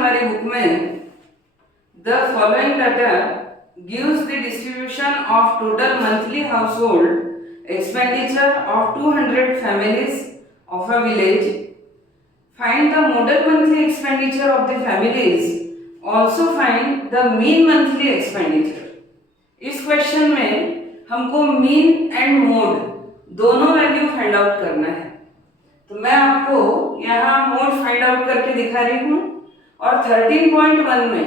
हमारी बुक में the following data gives the distribution of total monthly household expenditure of 200 families of a village. Find the modal monthly expenditure of the families. Also find the mean monthly expenditure. इस question में हमको mean and mode दोनों value find out करना है। तो मैं आपको यहाँ मोड फाइंड आउट करके दिखा रही हूँ और 13.1 में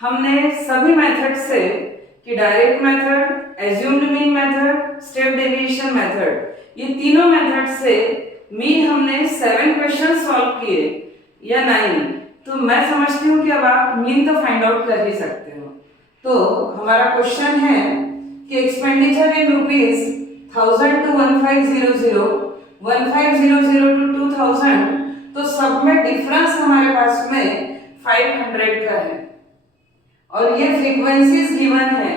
हमने सभी मेथड से कि direct method, assumed mean method, step deviation method, ये तीनों मेथड से मीन हमने 7 क्वेश्चन सॉल्व किए या 9। तो मैं समझती हूँ कि अब आप मीन तो फाइंड आउट कर ही सकते हो। तो हमारा क्वेश्चन है कि expenditure in rupees 1000 to 1500, 1500 to 2000, तो सब में डिफरेंस हमारे पास में 500 का है और ये फ्रीक्वेंसीज गिवन है।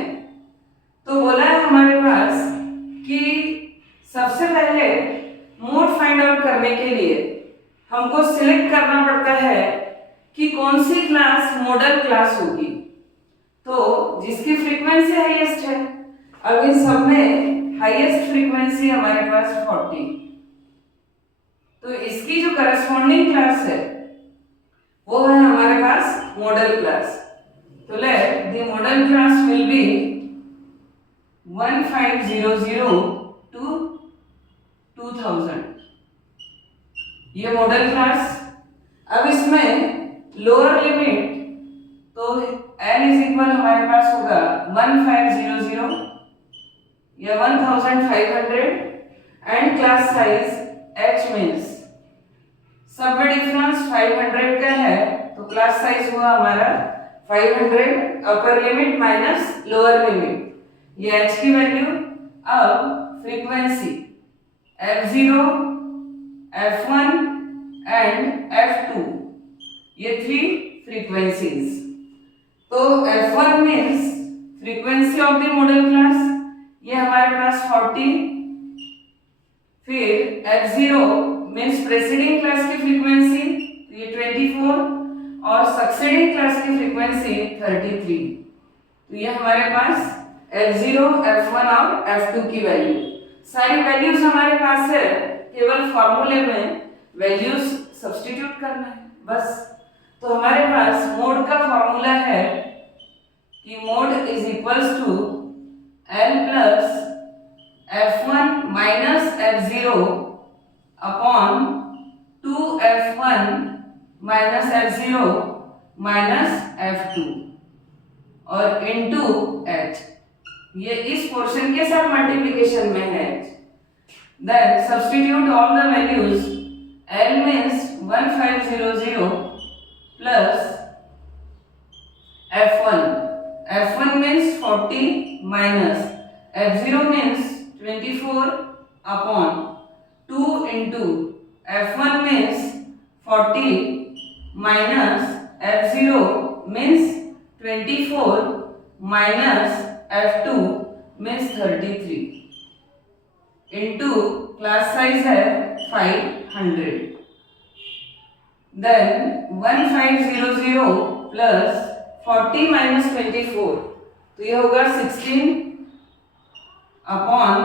तो बोला है हमारे पास कि सबसे पहले मोड फाइंड आउट करने के लिए हमको सिलेक्ट करना पड़ता है कि कौन सी क्लास मॉडल क्लास होगी, तो जिसकी फ्रीक्वेंसी हाईएस्ट है। अब इन सब में हाईएस्ट फ्रीक्वेंसी हमारे पास 40, तो इसकी जो करस्पॉन्डिंग क्लास है वो है हमारे पास मॉडल क्लास। तो let the modal class will be 1500 to 2000, ये मॉडल क्लास। अब इसमें लोअर लिमिट तो n इज इक्वल हमारे पास होगा 1500 या 1500 and class size h means सब में डिफरेंस 500 का है, तो क्लास साइज हुआ हमारा 500 upper limit minus lower limit, ये h की वैल्यू। अब frequency f0, f1 and f2, ये 3 फ्रीक्वेंसीज। तो f1 means frequency of the modal class, ये हमारे पास 40। फिर f0 मीन्स प्रेसिडिंग क्लास की फ्रीक्वेंसी, ये 24 और सक्सेडिंग क्लास की फ्रीक्वेंसी 33। तो ये हमारे पास f0, f1 और f2 की वैल्यू, सारी वैल्यूज हमारे पास है, केवल फॉर्मूले में वैल्यूज सब्स्टिट्यूट करना है बस। तो हमारे पास मोड का फॉर्मूला है कि mode is equals to L plus f1 minus f0 upon 2f1 minus f0 minus f2 और इनटू h, ये इस पोर्शन के साथ मल्टीप्लिकेशन में है। Then substitute all the values. L means 1500 plus f1, f1 means 40 minus f0 means 24 upon 2 into f1 means 40 minus f0 means 24 minus f2 means 33 into class size है 500। Then 1500 plus 40 minus 24, तो ये होगा 16 upon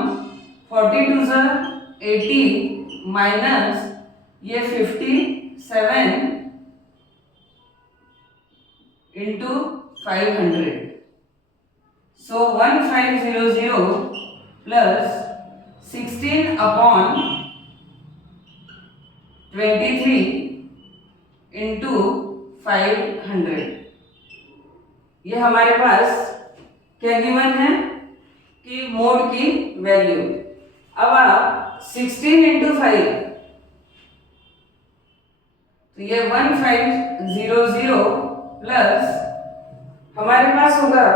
42 ज़ा 80 minus ये 57 into 500। सो 1500 plus 16 upon 23 into 500, ये हमारे पास क्या given है कि मोड की वैल्यू। अब आप 16 इंटू 5, तो ये 1500 प्लस हमारे पास होगा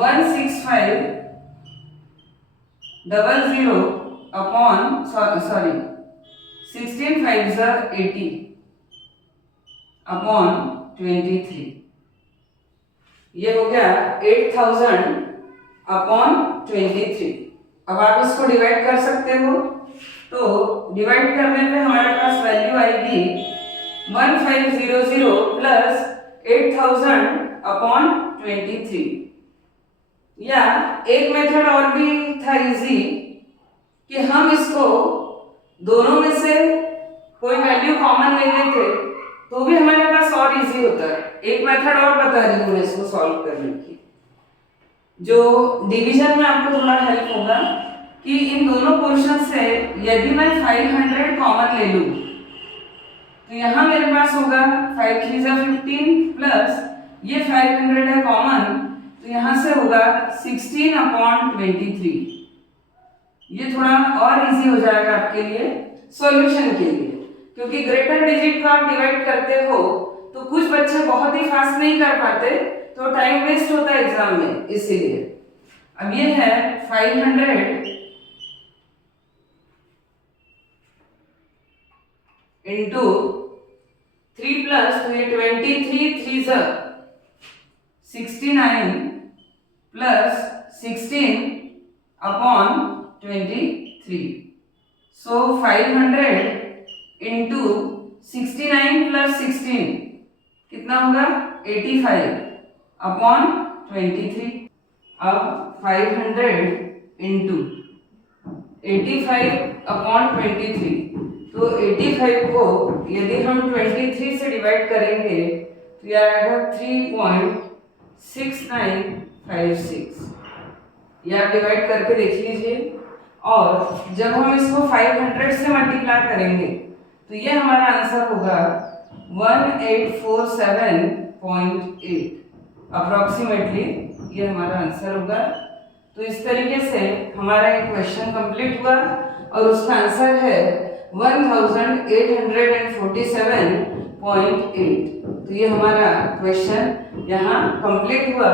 16500 अपॉन सॉरी 16 5 ज़ा 80 अपॉन 23, ये हो गया 8000 अपॉन 23। अब आप इसको डिवाइड कर सकते हो, तो डिवाइड करने पे हमारे पास वैल्यू आएगी 1500 प्लस 8000 अपॉन 23। या एक मेथड और भी था इजी कि हम इसको दोनों में से कोई वैल्यू कॉमन ले लेते तो भी हमारे पास और इजी होता है। एक मेथड और बता रही हूँ मैं इसको सॉल्व करने की, जो डिवीजन में आपको थोड़ा हेल्प होगा कि इन दोनों पोर्शन से यदि मैं 500 कॉमन ले लूं तो यहाँ मेरे पास होगा 5 3 15 प्लस ये 500 है कॉमन, तो यहाँ से होगा 16 अपॉन 23। ये थोड़ा और इजी हो जाएगा आपके लिए सॉल्यूशन के लिए, क्योंकि ग्रेटर डिजिट को आप डिवाइड करते हो तो कुछ बच्चे बहुत ही फास्ट नहीं कर पाते तो टाइम वेस्ट होता है एग्जाम में, इसीलिए। अब ये है 500 इंटू 3 प्लस, तो ये 23 3 69 प्लस 16 अपॉन 23। सो 500 इंटू 69 प्लस 16 कितना होगा 85 अपॉन 23। अब 500 इंटू 85 अपॉन 23, तो 85 को यदि हम 23 से डिवाइड करेंगे तो यह आएगा 3.6956। यह आप डिवाइड करके देख लीजिए। और जब हम इसको 500 से मल्टीप्लाई करेंगे तो ये हमारा आंसर होगा 1847.8 अप्रोक्सीमेटली, ये हमारा आंसर होगा। तो इस तरीके से हमारा एक क्वेश्चन कंप्लीट हुआ और उसका आंसर है 1847.8। तो ये हमारा क्वेश्चन यहाँ कंप्लीट हुआ,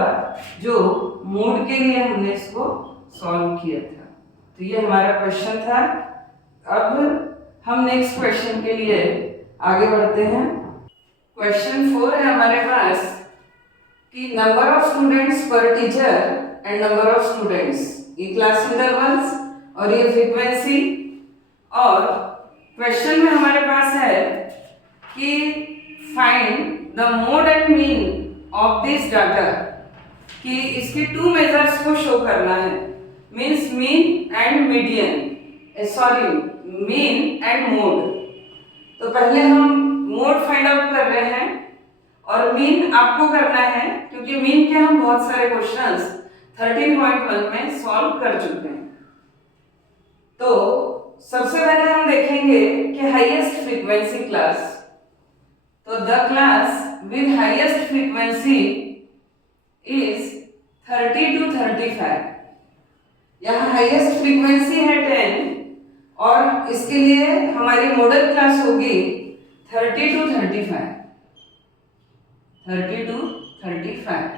जो मोड के लिए हमने इसको सॉल्व किया था। तो ये हमारा क्वेश्चन था। अब हम नेक्स्ट क्वेश्चन के लिए आगे बढ़ते हैं। क्वेश्चन 4 है हमारे पास कि नंबर ऑफ स्टूडेंट्स पर teacher and number of students, ये क्लास इंटरवल्स और ये फ्रीक्वेंसी। और क्वेश्चन में हमारे पास है कि find the mode and mean of this data, कि इसके 2 मेजर्स को शो करना है, means mean and median, sorry mean and mode. तो पहले हम मोड फाइंड आउट कर रहे हैं और मीन आपको करना है, क्योंकि मीन के हम बहुत सारे क्वेश्चंस 13.1 में सॉल्व कर चुके हैं। तो सबसे पहले हम देखेंगे कि हाईएस्ट फ्रीक्वेंसी क्लास। तो the class with highest frequency is 30 to 35। यहाँ हाईएस्ट फ्रीक्वेंसी है 10 और इसके लिए हमारी मॉडल क्लास होगी 30 to 35। 30 to 35।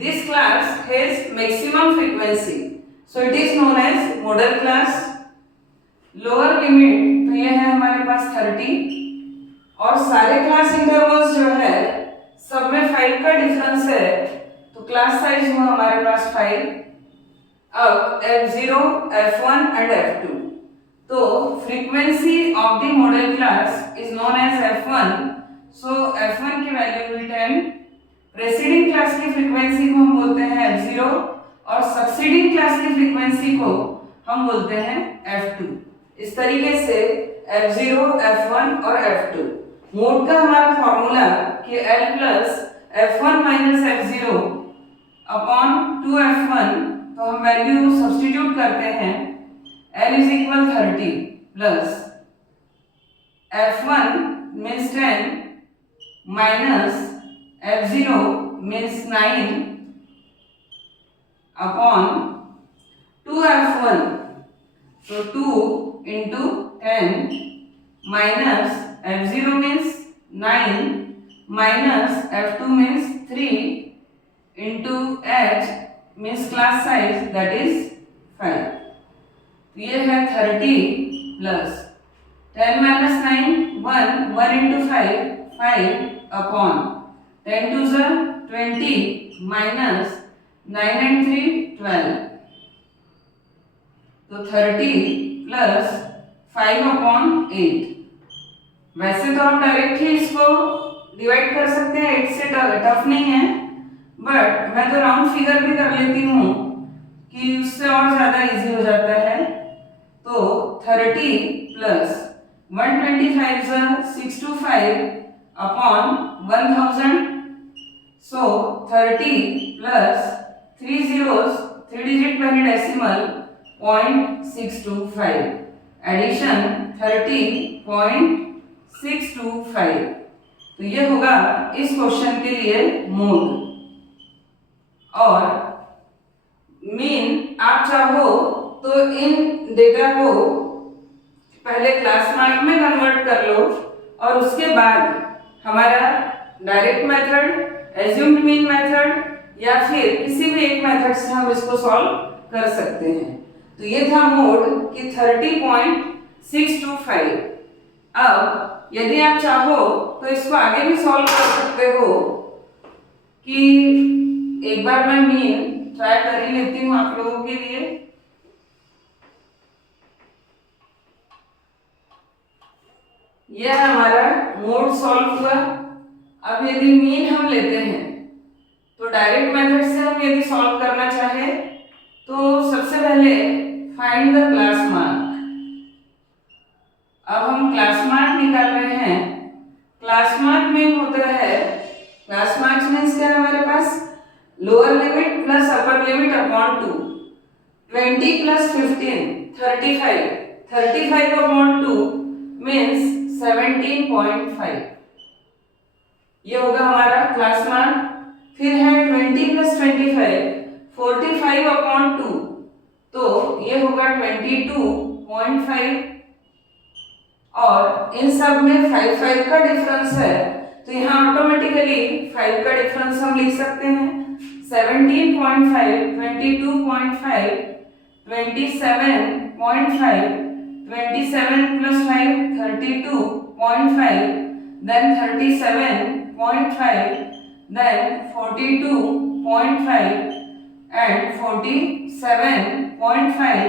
This class has maximum frequency, so it is known as model class. Lower limit तो ये है हमारे पास 30 और सारे क्लास इंटरवल्स जो है सब में 5 का डिफरेंस है, तो क्लास साइज हुआ हमारे पास 5। अब F0, F1 एंड F2। तो frequency of the modal class is known as F1, so F1 की वैल्यू हुई 10। प्रेसीडिंग क्लास की फ्रीक्वेंसी को हम बोलते हैं F0 और सक्सीडिंग क्लास की फ्रीक्वेंसी को हम बोलते हैं F2। इस तरीके से F0, F1 और F2। मोड का हमारा फॉर्मूला कि L plus F1 minus F0 upon 2F1, तो हम वैल्यू सब्स्टिट्यूट करते हैं। L is equal 30 plus F1 means 10 minus F0 means 9 upon 2F1, so 2 into 10 minus F0 means 9 minus F2 means 3 into H means class size, that is 5। तो ये है 30 plus 10 minus 9 1 1 into 5 5 upon 10 to the 20 minus 9 and 3 12। तो 30 plus 5 upon 8 वैसे तो हम direct ही इसको divide कर सकते हैं, 8 से टफ नहीं है, बट मैं तो राउंड फिगर भी कर लेती हूँ कि उससे और ज़्यादा इजी हो जाता है। तो 30 प्लस 125 625 अपॉन 1000, सो 30 प्लस 3 zeros, 3 डिजिट पहले डेसिमल 0.625, एडिशन 30.625। तो ये होगा इस क्वेश्चन के लिए मोड। और मीन आप चाहो तो इन डेटा को पहले क्लास मार्क में कन्वर्ट कर लो और उसके बाद हमारा direct method, assumed mean method या फिर किसी भी एक मेथड से हम इसको सॉल्व कर सकते हैं। तो ये था मोड कि 30.625। अब यदि आप चाहो तो इसको आगे भी सॉल्व कर सकते हो कि एक बार मैं मीन ट्राई कर ही लेती हूँ आप लोगों के लिए। यह हमारा मोड सॉल्व हुआ। अब यदि मीन हम लेते हैं तो डायरेक्ट मेथड से हम यदि सॉल्व करना चाहे तो सबसे पहले फाइंड द क्लास मार्क। अब हम क्लास मार्क निकाल रहे हैं। क्लास मार्क मीन होता है, क्लास मार्क मीन्स क्या है हमारे पास, lower limit plus upper limit upon 2। 20 plus 15 35, 35 upon 2 means 17.5। ये होगा हमारा क्लास मार्क। फिर है 20 प्लस 25 45 अपॉन 2, तो ये होगा 22.5। और इन सब में 5 का डिफरेंस है, तो यहाँ ऑटोमेटिकली 5 का डिफरेंस हम लिख सकते हैं। 17.5, 22.5, 27.5, 27 plus 5 32.5, then 37.5, then 42.5 and 47.5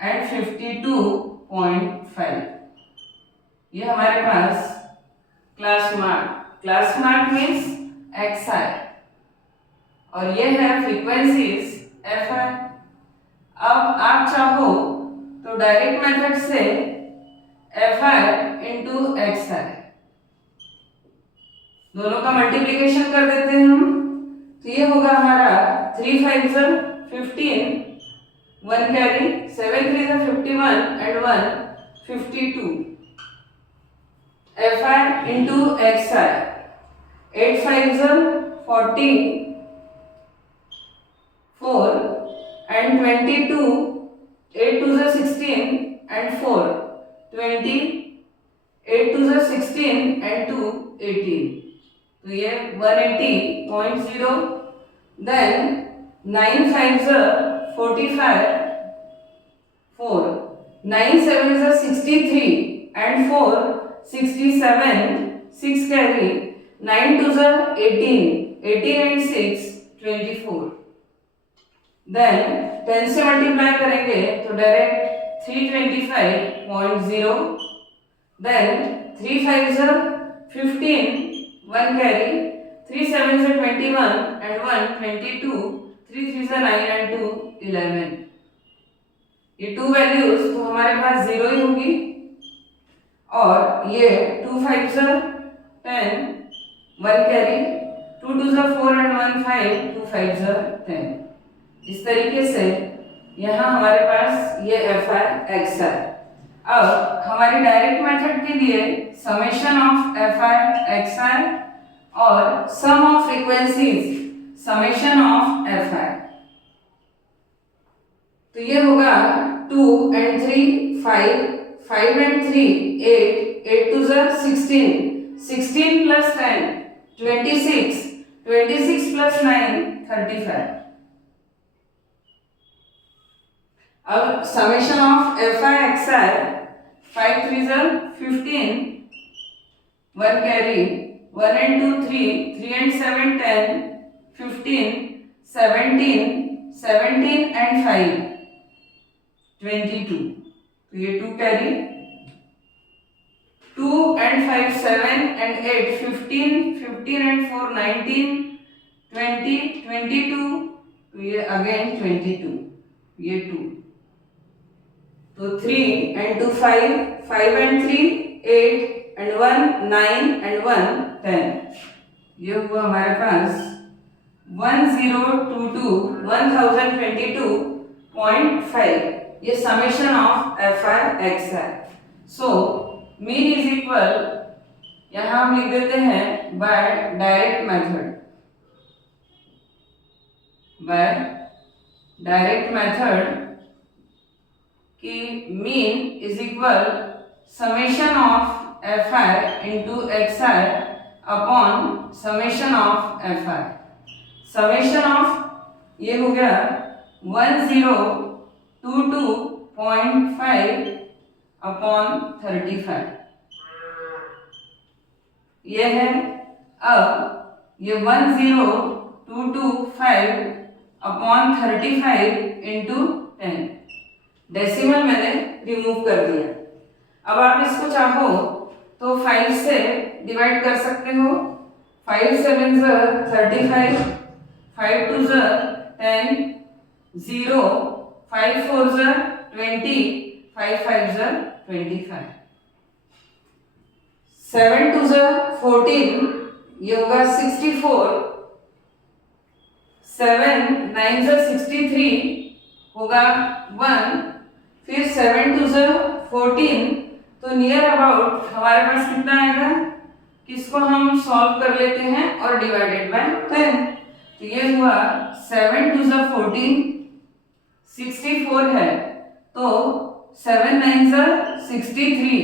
and 52.5। ये हमारे पास क्लास मार्क मीन्स XI और ये है फ्रीक्वेंसीज FI। अब आप चाहो तो डायरेक्ट मेथड से FI इंटू XI दोनों का मल्टीप्लिकेशन कर देते हैं हम। तो ये होगा हमारा 3 5 15, 1 carry, 7 3 51 and 1 52। FI into XI, 8 5 40, 4 and 22, 8 2 16 and 4 20, 8 2 16 and 2 18। तो ये 180.0। then 9 5 45, 4 9 7 63 and 4 67, 6 carry, 9 2 18, 18 and 6 24। then 10 से मल्टीप्लाई करेंगे तो direct 325.0, then 3 5 15, 1 carry, 3 7 21 and 1 22, 3 3 9 and 2 11। ये 2 वैल्यूज तो हमारे पास 0 ही होगी। और ये 2 5 10, 1 कैरी, 2 2 4 and 1 5, 2 5 10। इस तरीके से यहाँ हमारे पास ये FI XI। अब हमारी डायरेक्ट मेथड के लिए समेशन ऑफ FI XI और sum of frequencies summation of FI। तो ये होगा 2 and 3 5, 5 and 3 8, 8 2 16, 16 plus 10 26, 26 plus 9 35। अब summation of FI XI, 5 3 15, 1 carry, 1 and 2 3, 3 and 7 10, 15, 17, 17 and 5 22। तो ये 2 कैरी, 2 and 5 7 and 8 15, 15 and 4 19, 20 22, तो ये अगेन 22, ये 2, तो 3 and 2 5, 5 and 3 8 and 1 9 and 1 10, ये हुआ हमारे पास 1022.5, ये summation of F I X है। सो मीन इज इक्वल, यहां हम लिख देते हैं by direct method, by direct method की mean is equal summation of F I into X I upon summation of F I. Summation of ये हो गया 1022.5 अपॉन 35, ये है। अब ये 1022.5 अपॉन 35 इंटू 10, डेसिमल मैंने रिमूव कर दिया। अब आप इसको चाहो तो 5 से डिवाइड कर सकते हो, 5 7 35, 5 2 10, 0, 5 4 20, 5 5 25, 7 2 14, ये होगा 64, 7 9 63 होगा 1, फिर 7 2 14, तो नियर अबाउट हमारे पास कितना आएगा, किसको हम सॉल्व कर लेते हैं और डिवाइडेड बाय 10, तो ये हुआ 7 2 14, 64 है, तो 7 9 63,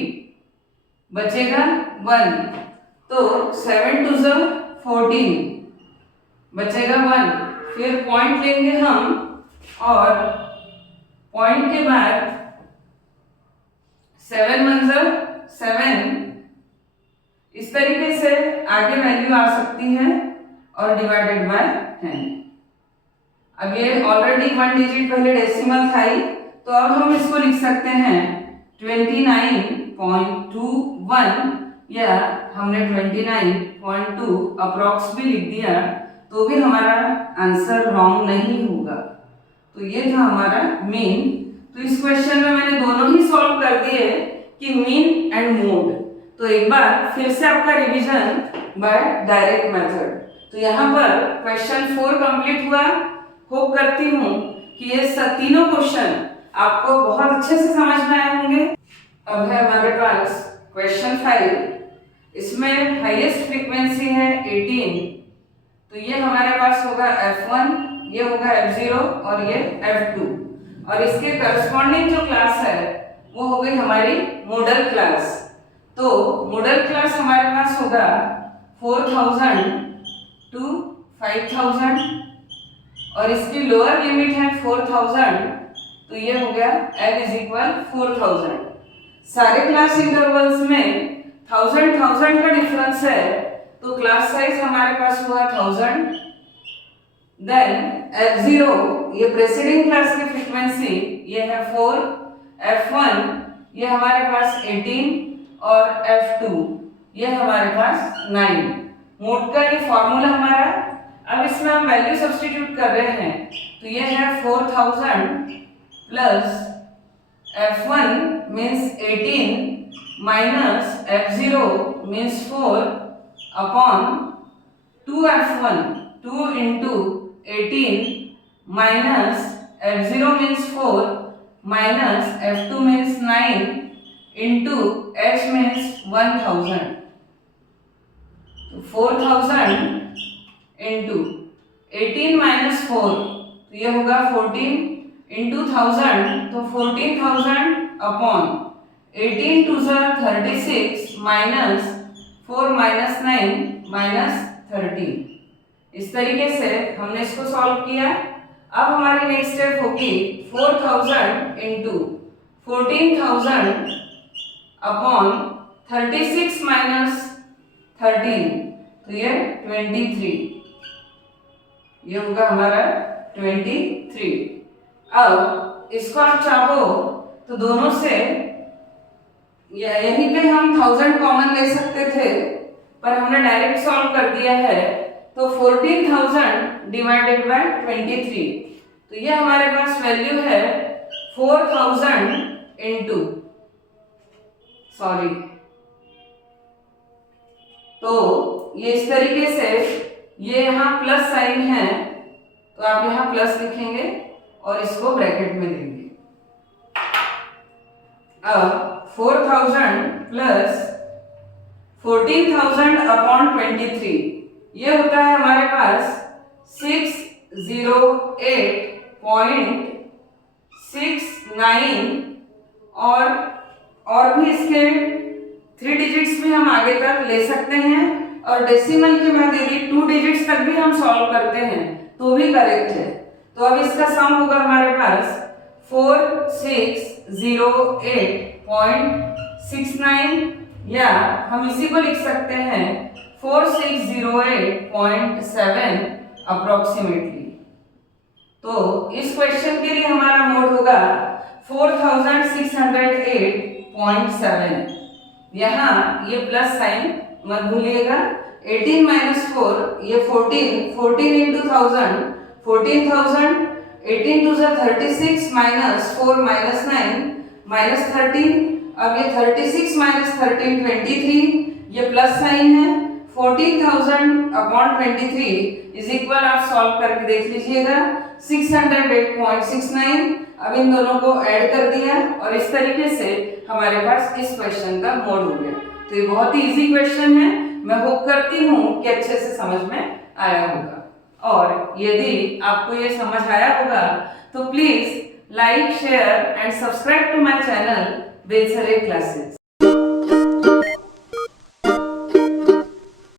बचेगा 1, तो 7 2 14, बचेगा 1, फिर पॉइंट लेंगे हम और पॉइंट के बाद 7 1 7, इस तरीके से आगे वैल्यू आ सकती है और डिवाइडेड बाय 10। अब ये ऑलरेडी 1 डिजिट पहले डेसिमल था ही, तो अब हम इसको लिख सकते हैं 29.21, या हमने 29.2 अप्रॉक्स भी लिख दिया तो भी हमारा आंसर रॉन्ग नहीं होगा। तो ये था हमारा मीन। तो इस क्वेश्चन में मैंने दोनों ही सॉल्व कर दिए कि मीन एंड मोड। तो एक बार फिर से आपका रिवीजन बाय डायरेक्ट मेथड। तो यहाँ पर क्वेश्चन 4 कंप्लीट हुआ। होप करती हूँ कि ये तीनों क्वेश्चन आपको बहुत अच्छे से समझ में आए होंगे। अब है हमारे पास क्वेश्चन 5। इसमें हाईएस्ट फ्रीक्वेंसी है 18, तो ये हमारे पास होगा F1, ये होगा F0 और ये F2, और इसके करस्पॉन्डिंग जो क्लास है वो हो गई हमारी मॉडल क्लास। तो मॉडल क्लास हमारे पास होगा 4000 to 5000, और इसकी लोअर लिमिट है 4000, तो ये हो गया L = 4000। सारे क्लास इंटरवल्स में 1000 का डिफरेंस है, तो क्लास साइज हमारे पास हुआ 1000। देन F0 ये प्रेसीडिंग क्लास की फ्रीक्वेंसी ये है 4, F1 ये हमारे पास 18 और F2 ये हमारे पास 9। मोड का ये फॉर्मूला हमारा। अब इसमें हम वैल्यू सब्स्टिट्यूट कर रहे हैं, तो ये है 4000 plus F1 means 18 minus F0 means 4 upon 2F1, 2 into 18 minus F0 means 4 minus F2 means 9 into H means 1000। तो 4000 into 18 माइनस 4, तो ये होगा 14 into 1000, तो 14000 अपॉन 18 2 36 माइनस 4 माइनस 9 माइनस 13। इस तरीके से हमने इसको सॉल्व किया। अब हमारी नेक्स्ट स्टेप होगी 4000 इंटू 14000 अपॉन 36 माइनस 13, तो ये 23, ये होगा हमारा 23। अब इसको आप चाहो तो दोनों से यहीं पे हम 1000 कॉमन ले सकते थे, पर हमने डायरेक्ट सॉल्व कर दिया है। तो 14,000 डिवाइडेड बाय 23, तो ये हमारे पास वैल्यू है 4000 इंटू, सॉरी, तो ये इस तरीके से, ये यहाँ प्लस साइन है तो आप यहाँ प्लस लिखेंगे और इसको ब्रैकेट में देंगे। अब 4000 प्लस 14,000 अपॉन 23, ये होता है हमारे पास 608.69, और भी इसके 3 डिजिट्स भी हम आगे तक ले सकते हैं, और डेसिमल की मैं दे दी 2 डिजिट्स तक भी हम सॉल्व करते हैं तो भी करेक्ट है। तो अब इसका सम होगा हमारे पास 4608.69, या हम इसी को लिख सकते हैं 4608.7 अप्रोक्सीमेटली। तो इस क्वेश्चन के लिए हमारा मोड होगा 4608.7। यहाँ ये प्लस साइन मत भूलिएगा। 18 माइनस 4, ये 14 into 1000, 14,000, 18 to 36 minus 4 minus 9 minus 13। अब ये 36 माइनस 13 23, ये प्लस साइन है। 14,000 अपॉन 23 इज इक्वल, आप सॉल्व करके देख लीजिएगा, 608.69। अब इन दोनों को ऐड कर दिया और इस तरीके से हमारे पास इस क्वेश्चन का मोड हो गया। तो ये बहुत ही इजी क्वेश्चन है, मैं होप करती हूँ कि अच्छे से समझ में आया होगा। और यदि आपको ये समझ आया होगा तो please like, share and subscribe to my channel Belsare classes.